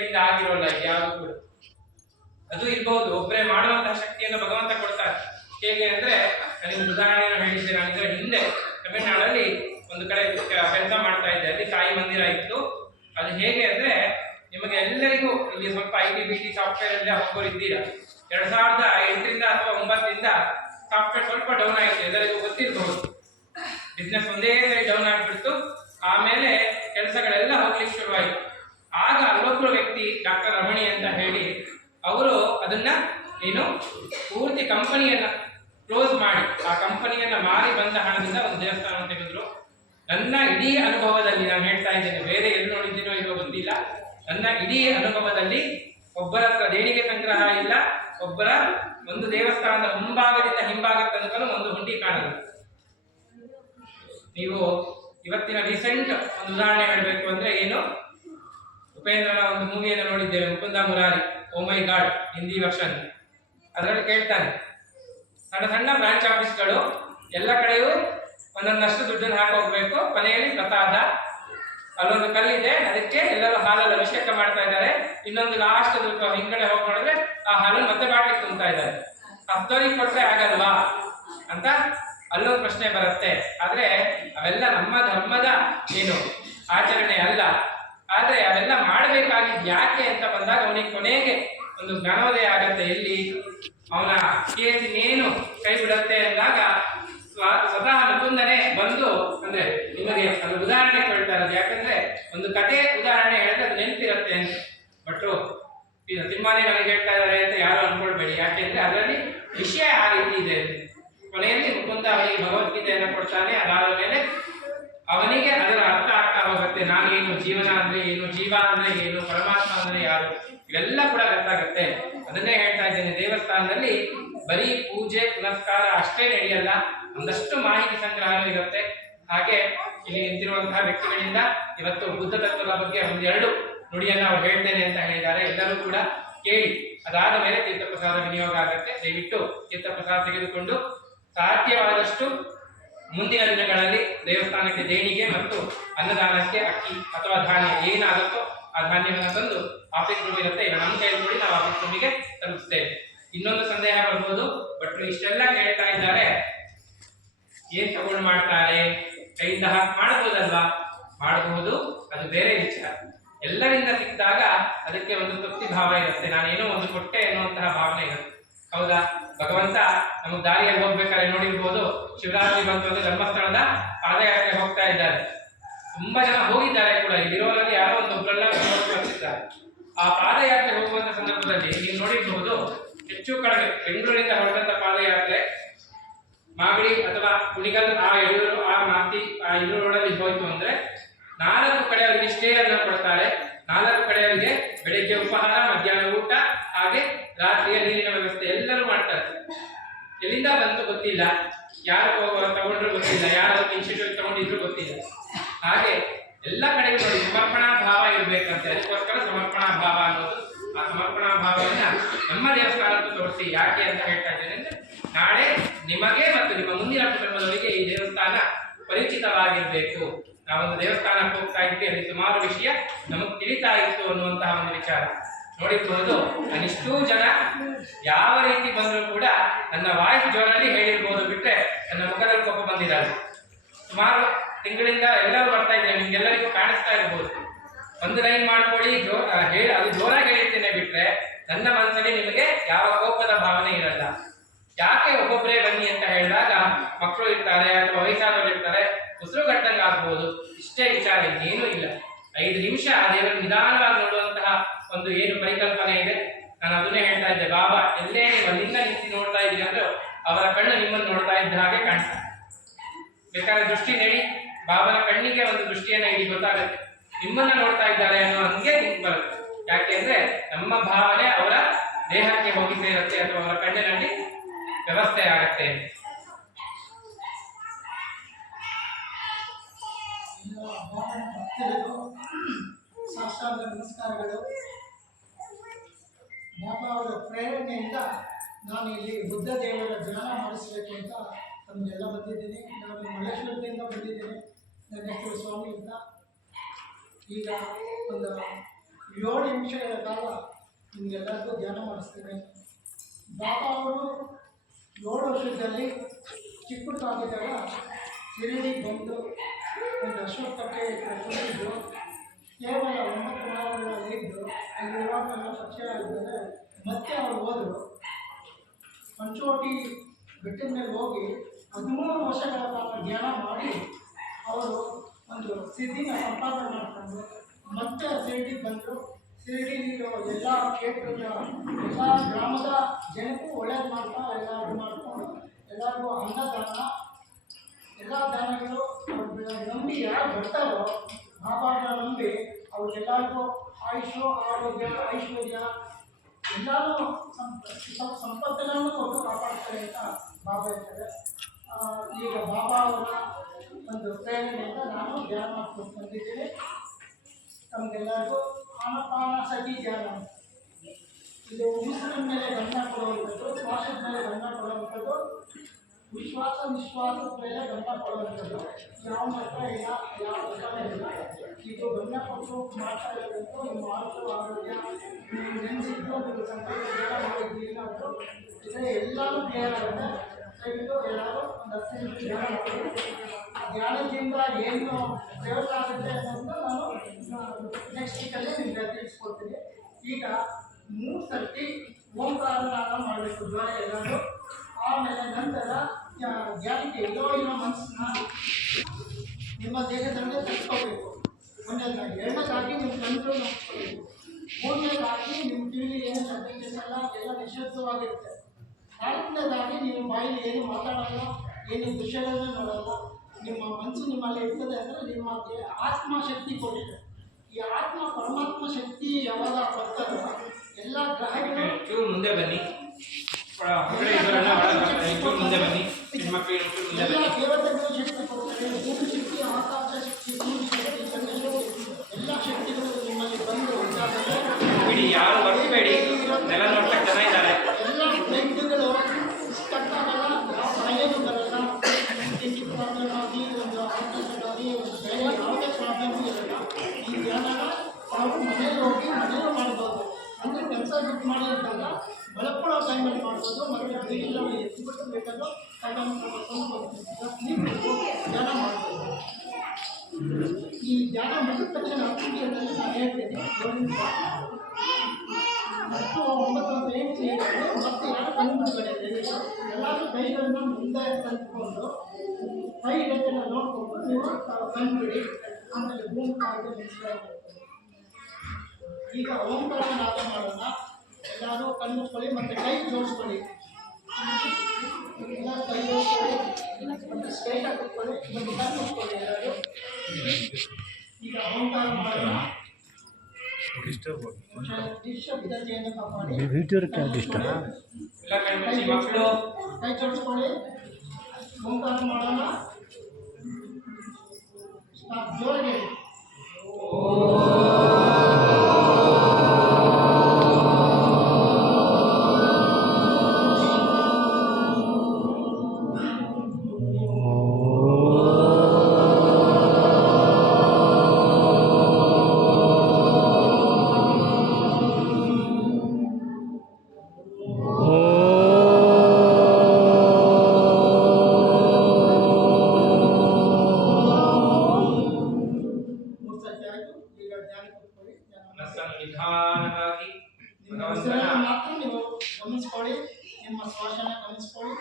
ಕೈಯಿಂದ ಆಗಿರೋಲ್ಲ ಯಾವುದು ಕೂಡ. ಅದು ಇರ್ಬಹುದು, ಒಬ್ಬರೇ ಮಾಡುವಂತಹ ಶಕ್ತಿಯನ್ನು ಭಗವಂತ ಕೊಡ್ತಾರೆ. ಹೇಗೆ ಅಂದ್ರೆ ನಿಮ್ಗೆ ಉದಾಹರಣೆಯನ್ನು ಹೇಳಿದ್ದೆ. ನಾನು ಇದರ ಹಿಂದೆ ತಮಿಳುನಾಡಲ್ಲಿ ಒಂದು ಕಡೆ ಕೆಲಸ ಮಾಡ್ತಾ ಇದ್ದೆ. ಅಲ್ಲಿ ತಾಯಿ ಮಂದಿರ ಇತ್ತು. ಅದು ಹೇಗೆ ಅಂದ್ರೆ ನಿಮಗೆ ಎಲ್ಲರಿಗೂ ಇಲ್ಲಿ ಸ್ವಲ್ಪ IT BT ಸಾಫ್ಟ್ವೇರ್ ಎಲ್ಲ ಹೋಗೋರು ಇದ್ದೀರಾ. 2008 ಅಥವಾ 2009 ಸಾಫ್ಟ್ವೇರ್ ಸ್ವಲ್ಪ ಡೌನ್ ಆಯಿತು, ಎಲ್ಲರಿಗೂ ಗೊತ್ತಿರಬಹುದು. ಬಿಸ್ನೆಸ್ ಒಂದೇ ಸರಿ ಡೌನ್ ಆಗಿಬಿಡ್ತು. ಆಮೇಲೆ ಕೆಲಸಗಳೆಲ್ಲ ಹೋಗ್ಲಿಕ್ಕೆ ಶುರುವಾಯಿತು. ಆಗ ಅಲ್ಲೊಬ್ಬರು ವ್ಯಕ್ತಿ ಡಾಕ್ಟರ್ ರಮಣಿ ಅಂತ ಹೇಳಿ ಅವರು ಅದನ್ನ ಪೂರ್ತಿ ಕಂಪನಿಯನ್ನ ಕ್ಲೋಸ್ ಮಾಡಿ ಆ ಕಂಪನಿಯನ್ನ ಮಾರಿ ಬಂದ ಹಣದಿಂದ ಒಂದು ದೇವಸ್ಥಾನ ತೆಗೆದ್ರು. ನನ್ನ ಇಡೀ ಅನುಭವದಲ್ಲಿ ನಾನು ಹೇಳ್ತಾ ಇದ್ದೇನೆ, ಬೇರೆ ಎಲ್ಲಿ ನೋಡಿದ್ದೀನೋ ಇರೋ ಗೊತ್ತಿಲ್ಲ, ನನ್ನ ಇಡೀ ಅನುಭವದಲ್ಲಿ ಒಬ್ಬರ ಹತ್ರ ದೇಣಿಗೆ ಸಂಗ್ರಹ ಇಲ್ಲ, ಒಬ್ಬರ ಒಂದು ದೇವಸ್ಥಾನದ ಮುಂಭಾಗದಿಂದ ಹಿಂಭಾಗ ತನಕ ಒಂದು ಹುಂಡಿ ಕಾಣಲ್ಲ. ನೀವು ಇವತ್ತಿನ ರೀಸೆಂಟ್ ಒಂದು ಉದಾಹರಣೆ ಹೇಳಬೇಕು ಅಂದ್ರೆ ಉಪೇಂದ್ರನ ಒಂದು ಮೂವಿಯನ್ನು ನೋಡಿದ್ದೇವೆ, ಮುಕುಂದ ಮುರಾರಿ, ಓ ಮೈ ಗಾಡ್, ಹಿಂದಿ ವರ್ಷನ್. ಅದರಲ್ಲಿ ಕೇಳ್ತಾನೆ, ಸಣ್ಣ ಸಣ್ಣ ಬ್ರಾಂಚ್ ಆಫೀಸ್ಗಳು ಎಲ್ಲ ಕಡೆಯೂ ಒಂದೊಂದಷ್ಟು ದುಡ್ಡನ್ನು ಹಾಕಿ ಹೋಗ್ಬೇಕು, ಕೊನೆಯಲ್ಲಿ ಪ್ರಸಾದ, ಅಲ್ಲೊಂದು ಕಲ್ಲಿದೆ, ಅದಕ್ಕೆ ಎಲ್ಲರೂ ಹಾಲಲ್ಲಿ ಅಭಿಷೇಕ ಮಾಡ್ತಾ ಇದ್ದಾರೆ, ಇನ್ನೊಂದು ಲಾಸ್ಟ್ ಹಿಂಗಡೆ ಹೋಗಿ ನೋಡಿದ್ರೆ ಆ ಹಾಲನ್ನು ಮತ್ತೆ ಬಾಟ್ಲಿಗೆ ತುಂಬ್ತಾ ಇದ್ದಾರೆ. ಹಸ್ತೋರಿಗೆ ಕೊಟ್ರೆ ಆಗಲ್ವಾ ಅಂತ ಅಲ್ಲೊಂದು ಪ್ರಶ್ನೆ ಬರುತ್ತೆ. ಆದ್ರೆ ಅವೆಲ್ಲ ನಮ್ಮ ಧರ್ಮದ ಆಚರಣೆ ಅಲ್ಲ. ಆದ್ರೆ ಅವೆಲ್ಲ ಮಾಡಬೇಕಾಗಿದ್ದು ಯಾಕೆ ಅಂತ ಬಂದಾಗ ಅವನಿಗೆ ಕೊನೆಗೆ ಒಂದು ಜ್ಞಾನೋದಯ ಆಗುತ್ತೆ. ಎಲ್ಲಿ ಅವನ ಕೇಸಿನೇನು ಕೈ ಬಿಡುತ್ತೆ ಅಂದಾಗ ಸ್ವತಃ ಮುಕುಂದನೇ ಬಂದು ಅಂದ್ರೆ ನಿಮಗೆ ಅದು ಉದಾಹರಣೆ ಕೊಡ್ತಾ ಇರೋದು. ಯಾಕಂದ್ರೆ ಒಂದು ಕತೆ ಉದಾಹರಣೆ ಹೇಳಿದ್ರೆ ಅದು ನೆನಪಿರುತ್ತೆ ಅಂತ. ಭಟ್ರು ಸಿಂಹಾನೇ ನನಗೆ ಹೇಳ್ತಾ ಇದ್ದಾರೆ ಅಂತ ಯಾರು ಅನ್ಕೊಳ್ಬೇಡಿ. ಯಾಕೆಂದ್ರೆ ಅದರಲ್ಲಿ ವಿಷಯ ಆ ರೀತಿ ಇದೆ. ಕೊನೆಯಲ್ಲಿ ಮುಕುಂದ ಅವನಿಗೆ ಭಗವದ್ಗೀತೆಯನ್ನು ಕೊಡ್ತಾನೆ. ಅದಾದ ಮೇಲೆ ಅವನಿಗೆ ಅದರ ಅರ್ಥ ಆಗ್ತಾ ಹೋಗುತ್ತೆ. ನಾನೇನು, ಜೀವನ ಅಂದ್ರೆ ಏನು, ಜೀವ ಅಂದ್ರೆ ಏನು, ಪರಮಾತ್ಮ ಅಂದ್ರೆ ಯಾರು, ಇವೆಲ್ಲ ಕೂಡ ಗೊತ್ತಾಗುತ್ತೆ. ಅದನ್ನೇ ಹೇಳ್ತಾ ಇದ್ದೇನೆ, ದೇವಸ್ಥಾನದಲ್ಲಿ ಬರೀ ಪೂಜೆ ಪುನಸ್ಕಾರ ಅಷ್ಟೇ ನಡೆಯಲ್ಲ, ಒಂದಷ್ಟು ಮಾಹಿತಿ ಸಂಗ್ರಹನೂ ಇರುತ್ತೆ. ಹಾಗೆ ಇಲ್ಲಿ ನಿಂತಿರುವಂತಹ ವ್ಯಕ್ತಿಗಳಿಂದ ಇವತ್ತು ಬುದ್ಧ ತತ್ವದ ಬಗ್ಗೆ ಒಂದೆರಡು ನುಡಿಯನ್ನು ಅವ್ರು ಹೇಳ್ತೇನೆ ಅಂತ ಹೇಳಿದ್ದಾರೆ. ಎಲ್ಲರೂ ಕೂಡ ಕೇಳಿ. ಅದಾದ ಮೇಲೆ ತೀರ್ಥಪ್ರಸಾದ ವಿನಿಯೋಗ ಆಗುತ್ತೆ. ದಯವಿಟ್ಟು ತೀರ್ಥಪ್ರಸಾದ ತೆಗೆದುಕೊಂಡು ಸಾಧ್ಯವಾದಷ್ಟು ಮುಂದಿನ ದಿನಗಳಲ್ಲಿ ದೇವಸ್ಥಾನಕ್ಕೆ ದೇಣಿಗೆ ಮತ್ತು ಅನ್ನದಾನಕ್ಕೆ ಅಕ್ಕಿ ಅಥವಾ ಧಾನ್ಯ ಏನಾಗುತ್ತೋ ಆ ಧಾನ್ಯವನ್ನು ತಂದು ಆಫೀಸ್ ರೂಮ್ ಇರುತ್ತೆ, ಈಗ ನಮ್ಮ ಕೈಯಲ್ಲಿ ನೋಡಿ ನಾವು ಆಫೀಸ್ ರೂಮಿಗೆ ತಲುಪಿಸ್ತೇವೆ. ಇನ್ನೊಂದು ಸಂದೇಹ ಬರ್ಬೋದು, ಬಟ್ ಇಷ್ಟೆಲ್ಲ ಕೇಳ್ತಾ ಇದ್ದಾರೆ, ಏನ್ ತಗೊಂಡು ಮಾಡ್ತಾರೆ, ಕೈಯಿಂದ ಹಾಕಿ ಮಾಡಬಹುದಲ್ವಾ? ಮಾಡಬಹುದು, ಅದು ಬೇರೆ ವಿಚಾರ. ಎಲ್ಲರಿಂದ ಸಿಕ್ಕಿದಾಗ ಅದಕ್ಕೆ ಒಂದು ತೃಪ್ತಿ ಭಾವ ಇರುತ್ತೆ, ನಾನೇನೋ ಒಂದು ಕೊಟ್ಟೆ ಎನ್ನುವಂತಹ ಭಾವನೆ ಇರುತ್ತೆ. ಹೌದಾ? ಭಗವಂತ ನಮಗೆ ದಾರಿಯಲ್ಲಿ ಹೋಗ್ಬೇಕಾದ್ರೆ ನೋಡಿರ್ಬೋದು, ಶಿವರಾತ್ರಿ ಬಂತು ಅಂದ್ರೆ ಧರ್ಮಸ್ಥಳದ ಪಾದಯಾತ್ರೆ ಹೋಗ್ತಾ ಇದ್ದಾರೆ. ತುಂಬಾ ಜನ ಹೋಗಿದ್ದಾರೆ ಕೂಡ, ಇಲ್ಲಿರೋರಲ್ಲಿ ಯಾರೋ ಒಬ್ಬರೆಲ್ಲ ಬರ್ತಿದ್ದಾರೆ. ಆ ಪಾದಯಾತ್ರೆ ಹೋಗುವಂತ ಸಂದರ್ಭದಲ್ಲಿ ನೀವು ನೋಡಿರ್ಬಹುದು, ಹೆಚ್ಚು ಕಡಿಮೆ ಬೆಂಗಳೂರಿನಿಂದ ಹೊರಟಂತ ಪಾದಯಾತ್ರೆ ಮಾಗಡಿ ಅಥವಾ ಕುಣಿಗಲ್ ಆ ಎಳ್ಳೂರು ಆ ಮಾತಿ ಆ ಎಳ್ಳೂರು ರೋಡಲ್ಲಿ ಹೋಯ್ತು ಅಂದ್ರೆ 4 ಕಡೆ ಅವರಿಗೆ ಸ್ಟೇ ಅನ್ನು ಕೊಡ್ತಾರೆ. 4 ಕಡೆ ಅವರಿಗೆ ಬೆಳಿಗ್ಗೆ ಉಪಹಾರ, ಮಧ್ಯಾಹ್ನ ಊಟ, ಹಾಗೆ ರಾತ್ರಿಯ ನೀರಿನ ವ್ಯವಸ್ಥೆ ಎಲ್ಲರೂ ಮಾಡ್ತಾರೆ. ಎಲ್ಲಿಂದ ಬಂತು ಗೊತ್ತಿಲ್ಲ, ಯಾರು ತಗೊಂಡ್ರು ಗೊತ್ತಿಲ್ಲ, ಯಾರು ಇನ್ಸ್ಟಿಟ್ಯೂಟ್ ತಗೊಂಡಿದ್ರು ಗೊತ್ತಿಲ್ಲ. ಹಾಗೆ ಎಲ್ಲ ಕಡೆಗೂ ನೋಡಿ ಸಮರ್ಪಣಾ ಭಾವ ಇರ್ಬೇಕಂತೆ. ಅದಕ್ಕೋಸ್ಕರ ಸಮರ್ಪಣಾ ಭಾವ ಅನ್ನೋದು, ಆ ಸಮರ್ಪಣಾ ಭಾವವನ್ನ ನಮ್ಮ ದೇವಸ್ಥಾನಕ್ಕೂ ತೋರಿಸಿ. ಯಾಕೆ ಅಂತ ಹೇಳ್ತಾ ಇದ್ದೇನೆ ಅಂದ್ರೆ, ನಾಳೆ ನಿಮಗೆ ಮತ್ತು ನಿಮ್ಮ ಮುಂದಿನ ಕುಟುಂಬದವರಿಗೆ ಈ ದೇವಸ್ಥಾನ ಪರಿಚಿತವಾಗಿರ್ಬೇಕು. ನಾವೊಂದು ದೇವಸ್ಥಾನಕ್ಕೆ ಹೋಗ್ತಾ ಇದ್ವಿ, ಅಲ್ಲಿ ಸುಮಾರು ವಿಷಯ ನಮಗೆ ತಿಳಿತಾ ಇತ್ತು ಅನ್ನುವಂತಹ ಒಂದು ವಿಚಾರ ನೋಡಿರ್ಬೋದು. ನಾನಿಷ್ಟೂ ಜನ ಯಾವ ರೀತಿ ಬಂದರೂ ಕೂಡ ನನ್ನ ವಾಯ್ಸ್ ಜೋರಲ್ಲಿ ಹೇಳಿರ್ಬೋದು, ಬಿಟ್ರೆ ನನ್ನ ಮುಖದಲ್ಲಿ ಕೋಪ ಬಂದಿದ್ದಾರೆ. ಸುಮಾರು ತಿಂಗಳಿಂದ ಎಲ್ಲರೂ ಬರ್ತಾ ಇದ್ದೇನೆ, ನಿಮ್ಗೆಲ್ಲರಿಗೂ ಕಾಣಿಸ್ತಾ ಇರ್ಬೋದು. ಒಂದು ಲೈನ್ ಮಾಡ್ಕೊಳ್ಳಿ, ಅದು ಜೋರಾಗಿ ಹೇಳಿರ್ತೇನೆ, ಬಿಟ್ರೆ ನನ್ನ ಮನಸ್ಸಲ್ಲಿ ನಿಮಗೆ ಯಾವ ಕೋಪದ ಭಾವನೆ ಇರಲ್ಲ. ಯಾಕೆ ಒಬ್ಬೊಬ್ಬರೇ ಬನ್ನಿ ಅಂತ ಹೇಳಿದಾಗ ಮಕ್ಕಳು ಇರ್ತಾರೆ ಅಥವಾ ವಯಸ್ಸಾದವರು ಇರ್ತಾರೆ, ಉಸಿರುಗಟ್ಟಂಗೆ ಆಗ್ಬೋದು, ಇಷ್ಟೇ ವಿಚಾರ, ಇನ್ನೇನು ಇಲ್ಲ. 5 ನಿಮಿಷ ದೇವರ ನಿಧಾನವಾಗಿ ನೋಡುವಂತಹ ಒಂದು ಏನು ಪರಿಕಲ್ಪನೆ ಇದೆ, ನಾನು ಅದನ್ನೇ ಹೇಳ್ತಾ ಇದ್ದೆ. ಬಾಬಾ ಎಲ್ಲೇ ನೀವು ಅಲ್ಲಿಂದ ನಿಂತು ನೋಡ್ತಾ ಇದ್ದೀರಿ ಅಂದ್ರೆ ಅವರ ಕಣ್ಣು ನಿಮ್ಮನ್ನು ನೋಡ್ತಾ ಇದ್ದ ಹಾಗೆ ಕಾಣ್ತಾರೆ. ಬೇಕಾದ್ರೆ ದೃಷ್ಟಿ ನೀಡಿ, ಬಾಬನ ಕಣ್ಣಿಗೆ ಒಂದು ದೃಷ್ಟಿಯನ್ನ ಇಡಿ, ಗೊತ್ತಾಗುತ್ತೆ ನಿಮ್ಮನ್ನ ನೋಡ್ತಾ ಇದ್ದಾರೆ ಅನ್ನೋ ಹಂಗೆ ನಿಂತು ಬರುತ್ತೆ. ಯಾಕೆ ಅಂದ್ರೆ ನಮ್ಮ ಭಾವನೆ ಅವರ ದೇಹಕ್ಕೆ ಹೋಗಿ ಸೇರುತ್ತೆ ಅಥವಾ ಅವರ ಕಣ್ಣಿನಲ್ಲಿ ವ್ಯವಸ್ಥೆ ಆಗುತ್ತೆ. ಸಾಷ್ಟಾಂಗ ನಮಸ್ಕಾರಗಳು. ಬಾಬಾ ಅವರ ಪ್ರೇರಣೆಯಿಂದ ನಾನು ಇಲ್ಲಿ ಬುದ್ಧ ದೇವರ ಧ್ಯಾನ ಮಾಡಿಸಬೇಕು ಅಂತ ತಮಗೆಲ್ಲ ಬಂದಿದ್ದೀನಿ. ನಾನು ಮಲ್ಲೇಶ್ವರದಿಂದ ಬಂದಿದ್ದೇನೆ, ನನ್ನ ಹೆಸರು ಸ್ವಾಮಿ ಅಂತ. ಈಗ ಒಂದು 7 ನಿಮಿಷಗಳ ಕಾಲ ನಿಮಗೆಲ್ಲರಿಗೂ ಧ್ಯಾನ ಮಾಡಿಸ್ತೇನೆ. ಬಾಬಾ ಅವರು 7 ವರ್ಷದಲ್ಲಿ ಚಿಕ್ಕದಾಗಿದ್ದಾಗ ಶಿರಡಿಗೆ ಬಂದು ಒಂದು ಅಶ್ವತ್ಥಕ್ಕೆ ಕುಳಿತು ಕೇವಲ 9 ವಾರಗಳಲ್ಲಿದ್ದು ಅಲ್ಲಿ ಇವಾಗೆಲ್ಲ ಪರಿಚಯ ಆಗಿದ್ದರೆ ಮತ್ತೆ ಅವರು ಹೋದರು. ಪಂಚವಟಿ ಬೆಟ್ಟದ ಮೇಲೆ ಹೋಗಿ 13 ವರ್ಷಗಳ ಕಾಲ ಧ್ಯಾನ ಮಾಡಿ ಅವರು ಒಂದು ಸಿದ್ಧಿನ ಸಂಪಾದನೆ ಮಾಡಿಕೊಂಡು ಮತ್ತೆ ಶಿರಡಿಗೆ ಬಂದರು. ಶಿರಡಿಲಿರೋ ಎಲ್ಲ ಕ್ಷೇತ್ರದ ಎಲ್ಲ ಗ್ರಾಮದ ಜನಕ್ಕೂ ಒಳ್ಳೇದು ಮಾಡ್ತಾ ಎಲ್ಲ ಇದು ಮಾಡ್ಕೊಂಡು ಎಲ್ಲರಿಗೂ ಅನ್ನದಾನ ಎಲ್ಲ ದಾನಗಳು ಅವ್ರನ್ನ ನಂಬಿ ಯಾರು ಬರ್ತಾರೋ ಬಾಬಾನ ನಂಬಿ ಅವ್ರಿಗೆಲ್ಲರಿಗೂ ಆಯುಷು ಆರೋಗ್ಯ ಐಶ್ವರ್ಯ ಎಲ್ಲರೂ ಸಂಪತ್ತನ್ನು ಕೊಟ್ಟು ಕಾಪಾಡ್ತಾರೆ ಅಂತ ಬಾಬಾ ಹೇಳ್ತಾರೆ. ಈಗ ಬಾಬಾ ಅವರ ಒಂದು ಪ್ರೇರಣೆಯಿಂದ ನಾನು ಧ್ಯಾನ ಮಾಡ್ಕೊಂಡು ಬಂದಿದ್ದೇನೆ. ನಮಗೆಲ್ಲರಿಗೂ ಆನಪಾನಸತಿ ಧ್ಯಾನ, ಇದು ಉಸಿರಿನ ಮೇಲೆ ಗಮನ ಕೊಡುವಂಥದ್ದು, ಶ್ವಾಸದ ಮೇಲೆ ಗಮನ ಕೊಡುವಂಥದ್ದು, ವಿಶ್ವಾಸ ನಿಶ್ವಾಸದ ಮೇಲೆ ಗಮನ ಕೊಡುವಂಥದ್ದು. ಯಾವ ಮಾತ್ರ ಇಲ್ಲ, ಯಾವ ಪ್ರಕಾರ ಇಲ್ಲ. ಇದು ಗಮನ ಕೊಟ್ಟು ಮಾಡ್ತಾ ಇರಬೇಕು. ನಿಮ್ಮ ಆರೋಗ್ಯ ನೀವು ನೆನೆಸಿದ್ದು ನೀವು ಸಂಕಲ್ಪ ಧ್ಯಾನ ಮಾಡಿದ್ದು ಏನಾದರೂ ಇದ್ರೆ ಎಲ್ಲರೂ ಕ್ಲಿಯರ್ ಆಗುತ್ತೆ. ದಯವಿಟ್ಟು ಎಲ್ಲರೂ ಒಂದು 10 ನಿಮಿಷ ಧ್ಯಾನ ಮಾಡಿ. ಧ್ಯಾನದಿಂದ ಏನು ಪ್ರಯೋಜನ ಆಗುತ್ತೆ ಅನ್ನೋದನ್ನ ನಾನು ನೆಕ್ಸ್ಟ್ ವೀಕಲ್ಲಿ ನಿಮಗೆ ತಿಳಿಸ್ಕೊಡ್ತೀನಿ. ಈಗ 3 ಸರ್ತಿ ಓಂಕಾರನಾದ ಮಾಡಬೇಕು ಜ್ವರ ಎಲ್ಲರೂ. ಆಮೇಲೆ ನಂತರ ಧ್ಯಾನಕ್ಕೆ ಎಲ್ಲೋ ಮನಸ್ಸನ್ನ ನಿಮ್ಮ ದೇಹದಲ್ಲೇ ತರಿಸ್ಕೋಬೇಕು. ಒಂದನೇದಾಗಿ. ಎರಡನೇದಾಗಿ ನಿಮ್ಮ ಕಣ್ಣು ನೋಡ್ಕೋಬೇಕು. ಮೂರನೇದಾಗಿ ನಿಮ್ಮ ಕಿವಿಲಿ ಏನು ಶಬ್ದ ಕೇಳಲ್ಲ, ಎಲ್ಲ ನಿಶಬ್ದವಾಗಿರುತ್ತೆ. 4ನೇದಾಗಿ ನೀವು ಬಾಯಲ್ಲಿ ಏನು ಮಾತಾಡಲ್ಲ, ಏನು ದೃಶ್ಯಗಳನ್ನ ನೋಡಲ್ಲ. ನಿಮ್ಮ ಮನಸ್ಸು ನಿಮ್ಮಲ್ಲಿ ಇರ್ತದೆ ಅಂದರೆ ನಿಮಗೆ ಆತ್ಮ ಶಕ್ತಿ ಕೊಟ್ಟಿದೆ. ಈ ಆತ್ಮ ಪರಮಾತ್ಮ ಶಕ್ತಿ ಯಾವಾಗ ಬರ್ತಾರೋ ಎಲ್ಲ ಗ್ರಹಗಳು ಚೂರು ಮುಂದೆ ಬನ್ನಿ, ಹೊರಗಡೆ ಇರೋರೆಲ್ಲ ಒಳಗೆ ಬರ್ತಾರೆ. ಚೂರು ಮುಂದೆ ಬನ್ನಿ, ಹೆಣ್ಮಕ್ಳು ಮುಂದೆ ಎಲ್ಲ ಬನ್ನಿ. ದೇವತೆಗಳು ಶಕ್ತಿ ಕೊಡ್ತಾರೆ. ಭೂಮಿ ಶಕ್ತಿ, ಆಕಾಶ ಶಕ್ತಿ, ಸೂರ್ಯ ಶಕ್ತಿ, ಚಂದ್ರ ಶಕ್ತಿ, ಎಲ್ಲ ಶಕ್ತಿಗಳು ನಿಮ್ಮಲ್ಲಿ ಬಂದು ಉಂಟಾದರೆ ಬಿಡಿ, ಯಾರು ಬರ್ಬೇಡಿ, ನೆಲ ನೋಡ್ತಾ ಜನ ಇದ್ದಾರೆ. ಎಲ್ಲ ಬ್ಲಡ್ಗಳು ಕಟ್ಟಾಗಲ್ಲ, ಯಾವ ಕಾಯಿಲೆನೂ ಬರಲ್ಲ. ಕಿಡ್ನಿ ಪ್ರಾಬ್ಲಮ್ ಆಗಿ ಒಂದು ಆಪರೇಷನ್ ಆಗಿ ಒಂದು ಬೇರೆ ಯಾವುದೇ ಪ್ರಾಬ್ಲಮ್ ಇರಲ್ಲ. ಈ ಧ್ಯಾನನ ನಾವು ಮನೇಲಿ ಹೋಗಿ ಮನೇಲಿ ಮಾಡ್ಬೋದು. ಅಂದರೆ ಕೆಲಸ ಬಿಟ್ಟು ಮಾಡಿದಾಗ ಮಲಕೊಳ್ಳೋ ಟೈಮಲ್ಲಿ ಮಾಡ್ಬೋದು. ಮತ್ತು ಬೆಳಿಗ್ಗೆ ಎದ್ದುಬಿಟ್ಟು ಬೇಕಾದ್ರೂ ನೀವು ಧ್ಯಾನ ಮಾಡ್ಬೋದು. ಈ ಧ್ಯಾನ ಮುಗಿದ ತಕ್ಷಣ ಅಕ್ಕಿಯಲ್ಲಿ ನಾನು ಹೇಳ್ತೀನಿ 7 ನಿಮಿಷ 10, 9 ಅಂತ ಹೇಳ್ತೀನಿ. ಮತ್ತೆ ಯಾರು ಕಣ್ಬಿಡ್ಬೇಡಿ. ಎಲ್ಲರೂ ಕೈಗಳನ್ನ ಮುಂದೆ ತಂದುಕೊಂಡು ಕೈ ರೇಖೆನ ನೋಡಿಕೊಂಡು ನೀವು ಕಣ್ಬಿಡಿ. ಆಮೇಲೆ ಭೂಮಿ ಕಾಯಿಗೆ ನಿಲ್ಲಿಸ್ಬೇಕು. ಈಗ ಓಂಕಾರನಾದ ಮಾಡೋಣ. ಎಲ್ಲರೂ ಕಣ್ಣು ಮುಚ್ಕೊಳ್ಳಿ ಮತ್ತು ಕೈ ಜೋಡಿಸ್ಕೊಳ್ಳಿ. ಎಲ್ಲ ಕೈ ಜೋಡಿಸ್ಕೊಳ್ಳಿ ಮತ್ತು ಸ್ಟ್ರೈಟಾಗಿ ಕೂತ್ಕೊಳ್ಳಿ ಮತ್ತು ಕಣ್ಣು ಮುಚ್ಕೊಳ್ಳಿ ಎಲ್ಲರೂ. ಈಗ ಓಂಕಾರ ಮಾಡೋಣ. ನಿಶ್ಶಬ್ದತೆಯನ್ನು ಕಾಪಾಡಿ. ಎಲ್ಲ ಕಣ್ಮುಚ್ಚಿ ಮಕ್ಕಳು. ಕೈ ಜೋಡಿಸ್ಕೊಳ್ಳಿ. ಓಂಕಾರ ಮಾಡೋಣ. ಸ್ಟಾರ್ಟ್. ಜೋರಿಗೆ ಮನಸ್ಸನ್ನು ನಿಧಾನವಾಗಿ ನಿಮ್ಮ ಹೆಸರನ್ನು ಮಾತ್ರ ನೀವು ಗಮನಿಸ್ಕೊಳ್ಳಿ. ನಿಮ್ಮ ಶ್ವಾಸನ ಗಮನಿಸ್ಕೊಳ್ಳಿ.